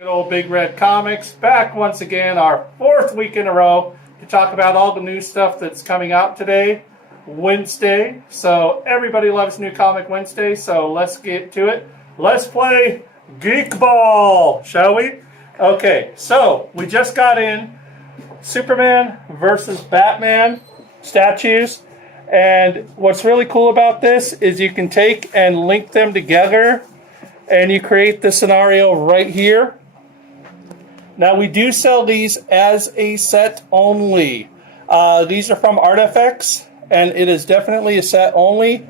Good old Big Red Comics, back once again, our fourth week in a row to talk about all the new stuff that's coming out today, Wednesday. So everybody loves New Comic Wednesday, so let's get to it. Let's play Geek Ball, shall we? Okay, so we just got in Superman versus Batman statues. And what's really cool about this is you can take and link them together and you create the scenario right here. Now, we do sell these as a set only. These are from Artifacts, and it is definitely a set only.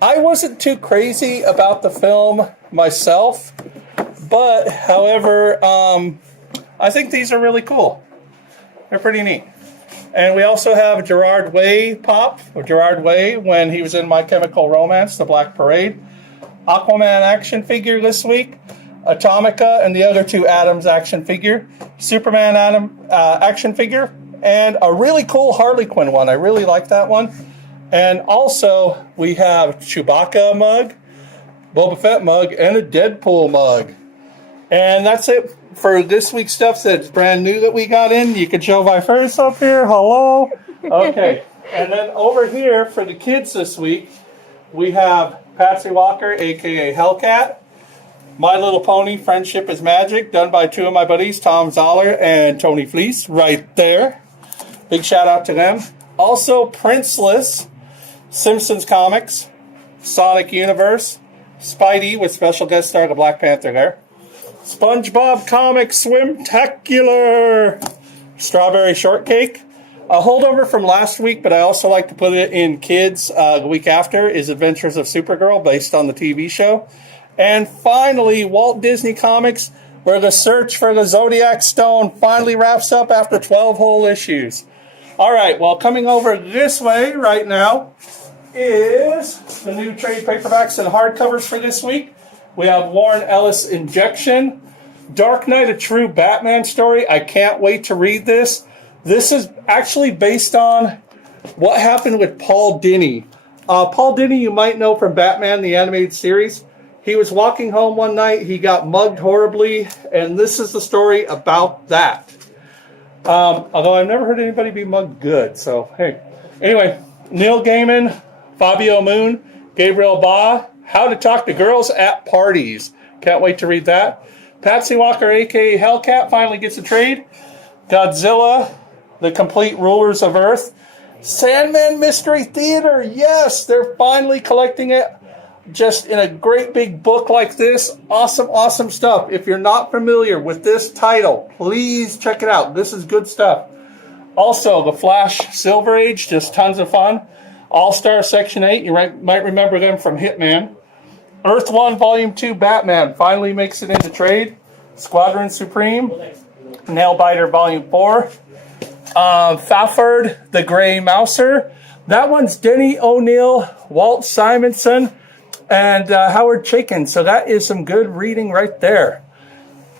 I wasn't too crazy about the film myself, but, however, I think these are really cool. They're pretty neat. And we also have Gerard Way pop, or Gerard Way, when he was in My Chemical Romance, The Black Parade. Aquaman action figure this week. Atomica and the other two Atoms action figure, Superman action figure, and a really cool Harley Quinn one. I really like that one. And also, we have Chewbacca mug, Boba Fett mug, and a Deadpool mug. And that's it for this week's stuff that's brand new that we got in. You can show my face up here. Hello. Okay. And then over here for the kids this week, we have Patsy Walker, a.k.a. Hellcat. My Little Pony, Friendship is Magic, done by two of my buddies, Tom Zoller and Tony Fleece, right there. Big shout out to them. Also, Princeless, Simpsons Comics, Sonic Universe, Spidey with special guest star the Black Panther there. SpongeBob Comics Swimtacular, Strawberry Shortcake. A holdover from last week, but I also like to put it in kids the week after, is Adventures of Supergirl, based on the TV show. And finally, Walt Disney Comics, where the search for the Zodiac Stone finally wraps up after 12 whole issues. All right, well, coming over this way right now is the new trade paperbacks and hardcovers for this week. We have Warren Ellis Injection, Dark Knight, a true Batman story. I can't wait to read this. This is actually based on what happened with Paul Dini. Paul Dini, you might know from Batman, the animated series. He was walking home one night, he got mugged horribly, and this is the story about that. Although I've never heard anybody be mugged good, so hey. Anyway, Neil Gaiman, Fabio Moon, Gabriel Ba, How to Talk to Girls at Parties. Can't wait to read that. Patsy Walker, a.k.a. Hellcat, finally gets a trade. Godzilla, The Complete Rulers of Earth. Sandman Mystery Theater, yes, they're finally collecting it. Just in a great big book like this. Awesome, awesome stuff. If you're not familiar with this title, please check it out. This is good stuff. Also, The Flash Silver Age, just tons of fun. All-Star Section 8, you might remember them from Hitman. Earth 1 Volume 2 Batman finally makes it into trade. Squadron Supreme, Nailbiter Volume 4. Fafard, The Grey Mouser. That one's Denny O'Neil, Walt Simonson, and Howard Chaykin. So that is some good reading right there.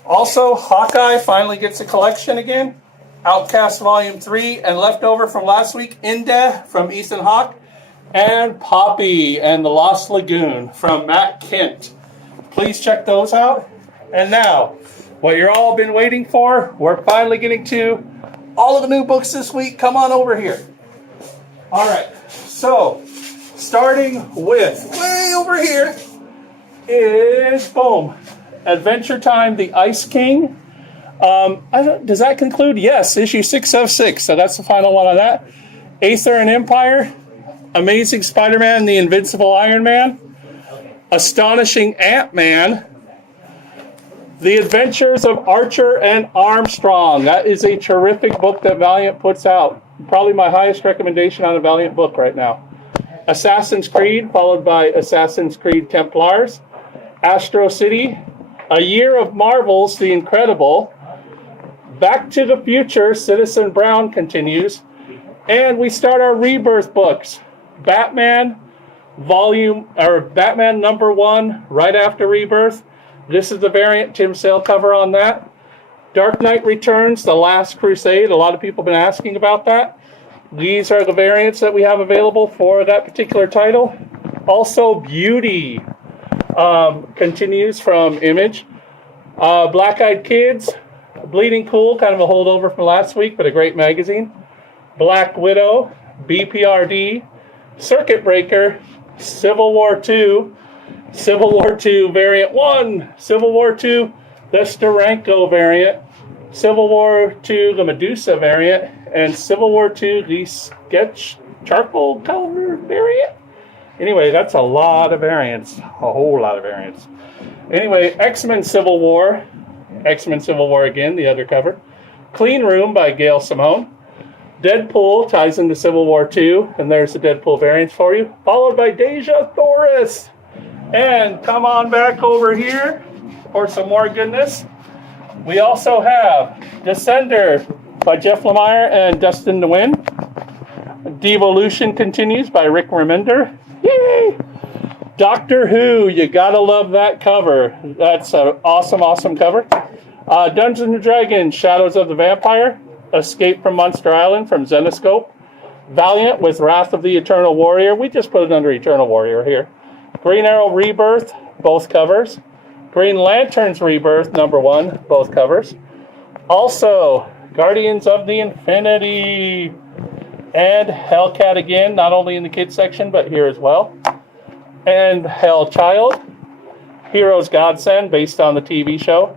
Also, Hawkeye finally gets a collection again. Outcast Volume 3, and leftover from last week, Inde from Ethan Hawke, and Poppy and the Lost Lagoon from Matt Kent. Please check those out. And now, what you're all been waiting for, we're finally getting to all of the new books this week. Come on over here. All right, so starting with way over here is, boom, Adventure Time, The Ice King. Does that conclude? Yes, issue 6 of 6. So that's the final one on that. Aether and Empire, Amazing Spider-Man, The Invincible Iron Man, Astonishing Ant-Man, The Adventures of Archer and Armstrong. That is a terrific book that Valiant puts out. Probably my highest recommendation on a Valiant book right now. Assassin's Creed, followed by Assassin's Creed Templars. Astro City, A Year of Marvels, The Incredible. Back to the Future, Citizen Brown continues. And we start our Rebirth books. Batman, Batman number 1, right after Rebirth. This is the variant, Tim Sale cover on that. Dark Knight Returns, The Last Crusade. A lot of people have been asking about that. These are the variants that we have available for that particular title. Also, Beauty continues from Image. Black Eyed Kids, Bleeding Cool, kind of a holdover from last week, but a great magazine. Black Widow, BPRD, Circuit Breaker, Civil War II, Civil War II Variant 1, Civil War II, the Steranko variant, Civil War II, the Medusa variant, and Civil War II, the Sketch Charcoal Color variant. Anyway, that's a lot of variants, a whole lot of variants. Anyway, X-Men Civil War again, the other cover. Clean Room by Gail Simone. Deadpool ties into Civil War II, and there's the Deadpool variants for you. Followed by Deja Thoris. And come on back over here for some more goodness. We also have Descender by Jeff Lemire and Dustin Nguyen. Devolution continues by Rick Remender. Yay! Doctor Who, you gotta love that cover. That's an awesome, awesome cover. Dungeons & Dragons, Shadows of the Vampire. Escape from Monster Island from Zenescope. Valiant with Wrath of the Eternal Warrior. We just put it under Eternal Warrior here. Green Arrow Rebirth, both covers. Green Lanterns Rebirth, #1, both covers. Also, Guardians of the Infinity. And Hellcat again, not only in the kids section, but here as well. And Hellchild. Heroes Godsend, based on the TV show.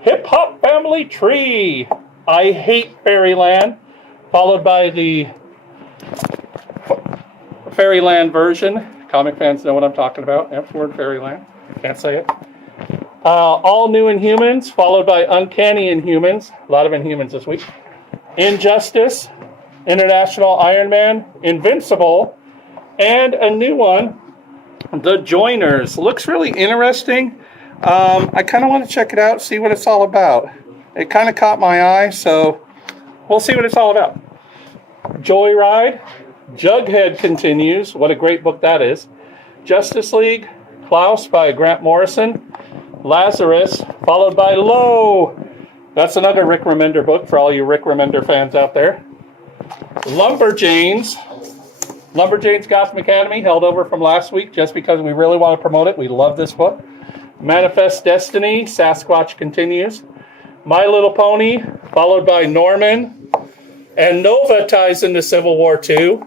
Hip Hop Family Tree. I Hate Fairyland, followed by the Fairyland version. Comic fans know what I'm talking about. F-word Fairyland. Can't say it. All New Inhumans, followed by Uncanny Inhumans. A lot of Inhumans this week. Injustice, International Iron Man, Invincible, and a new one, The Joiners. Looks really interesting. I kind of want to check it out, see what it's all about. It kind of caught my eye, so we'll see what it's all about. Joyride, Jughead continues. What a great book that is. Justice League, Klaus by Grant Morrison. Lazarus, followed by Low. That's another Rick Remender book for all you Rick Remender fans out there. Lumberjanes Gotham Academy, held over from last week just because we really want to promote it. We love this book. Manifest Destiny, Sasquatch continues. My Little Pony, followed by Norman. And Nova ties into Civil War II.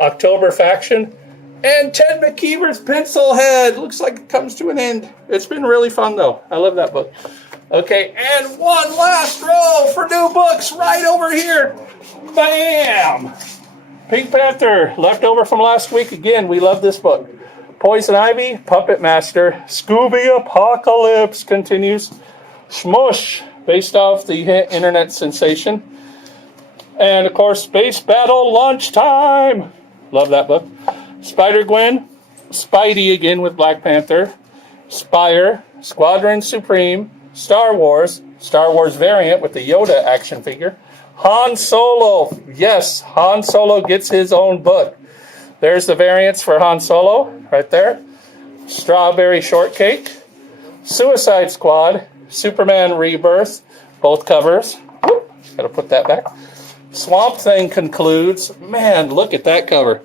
October Faction. And Ted McKeever's Pencilhead. Looks like it comes to an end. It's been really fun, though. I love that book. Okay, and one last row for new books right over here. Bam! Pink Panther, left over from last week. Again, we love this book. Poison Ivy, Puppet Master. Scooby Apocalypse continues. Smush, based off the hit internet sensation. And, of course, Space Battle Lunchtime. Love that book. Spider-Gwen, Spidey again with Black Panther. Spire, Squadron Supreme. Star Wars variant with the Yoda action figure. Han Solo, yes, Han Solo gets his own book. There's the variants for Han Solo, right there. Strawberry Shortcake. Suicide Squad, Superman Rebirth, both covers. Whoop, gotta put that back. Swamp Thing concludes. Man, look at that cover.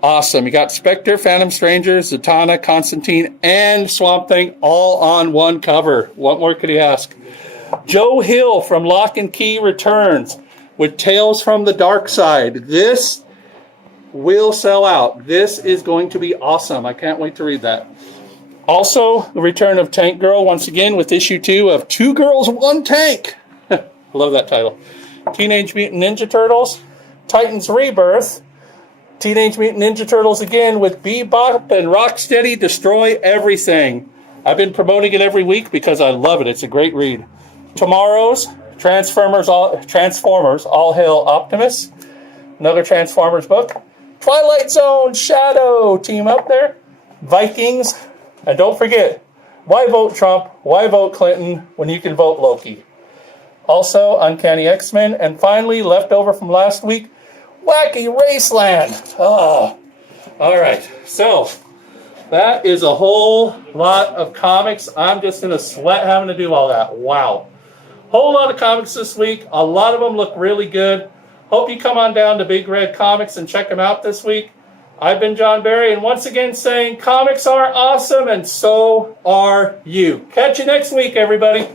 Awesome. You got Spectre, Phantom Stranger, Zatanna, Constantine, and Swamp Thing all on one cover. What more could he ask? Joe Hill from Lock and Key returns with Tales from the Dark Side. This will sell out. This is going to be awesome. I can't wait to read that. Also, the return of Tank Girl once again with issue 2 of Two Girls, One Tank. Love that title. Teenage Mutant Ninja Turtles, Titans Rebirth, Teenage Mutant Ninja Turtles again with Bebop and Rocksteady Destroy Everything. I've been promoting it every week because I love it. It's a great read. Tomorrow's Transformers All Hail Optimus. Another Transformers book. Twilight Zone Shadow team up there. Vikings. And don't forget, why vote Trump? Why vote Clinton when you can vote Loki? Also, Uncanny X-Men. And finally, left over from last week, Wacky Raceland. Oh, all right. So, that is a whole lot of comics. I'm just in a sweat having to do all that. Wow. Whole lot of comics this week. A lot of them look really good. Hope you come on down to Big Red Comics and check them out this week. I've been John Barry, and once again saying comics are awesome, and so are you. Catch you next week, everybody.